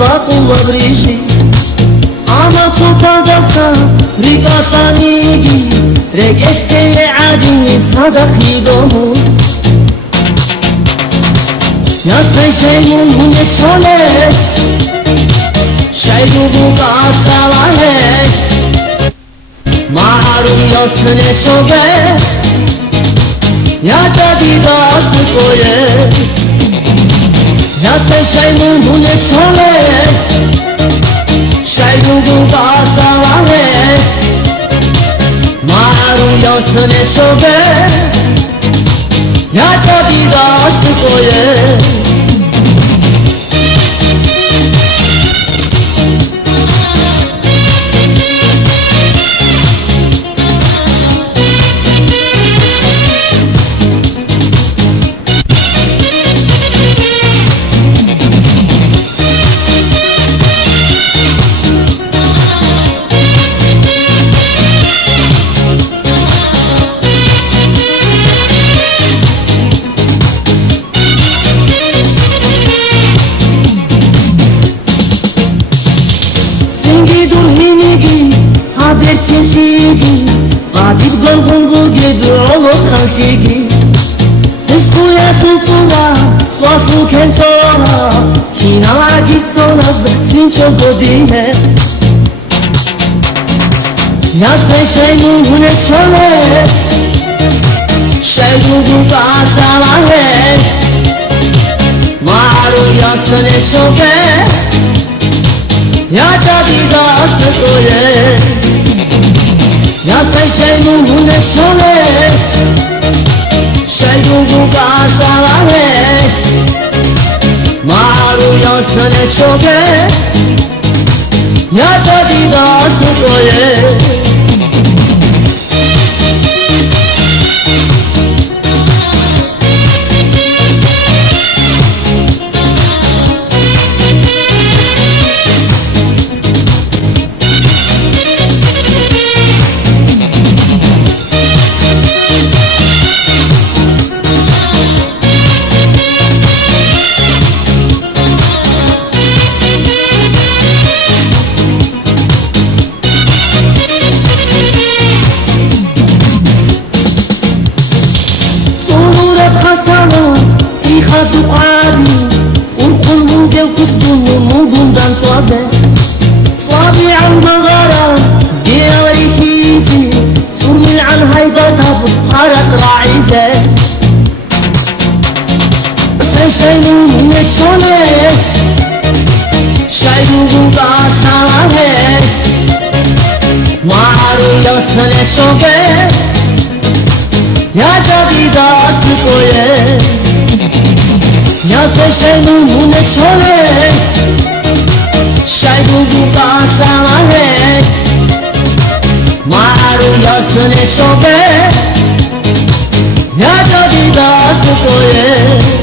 bakula briži Ama topaldasa rikatanigi Regetseye adini sadaki domu Ya say şeyun hune çole Şeyrubu kaşalahe Maharum yasne çobe Ya jadi das koye Ya say şeyun hune çole Şeyrubu kaşalahe Maharum yasne çobe Ya jadi das koye Sensigi, Adib Golgongo Gedu Olo Kansigi Escuya Futura, Swafu Kentora Kinala Gisonas, Svincho Godine Yasay Shaynu Hune Chole Shaynu Guga Shalane Maru Yasane Choke Yachadi Das Koye Ya say şeyun hune çole Şeyun guga salane Maru yasane çoge Ya jadi das koye Duqabi urqulmu gel kutbunu mungundan suaze Suabi al magara diari kisi Surmi al haybatab harak raize Sen şeynu ne çole Şeynu guga salane Maru yasane çoge Ya jadi das koye Ya say şeyun hune çole Şeyun guga salane Maru yasne çobe Ya jadi das koye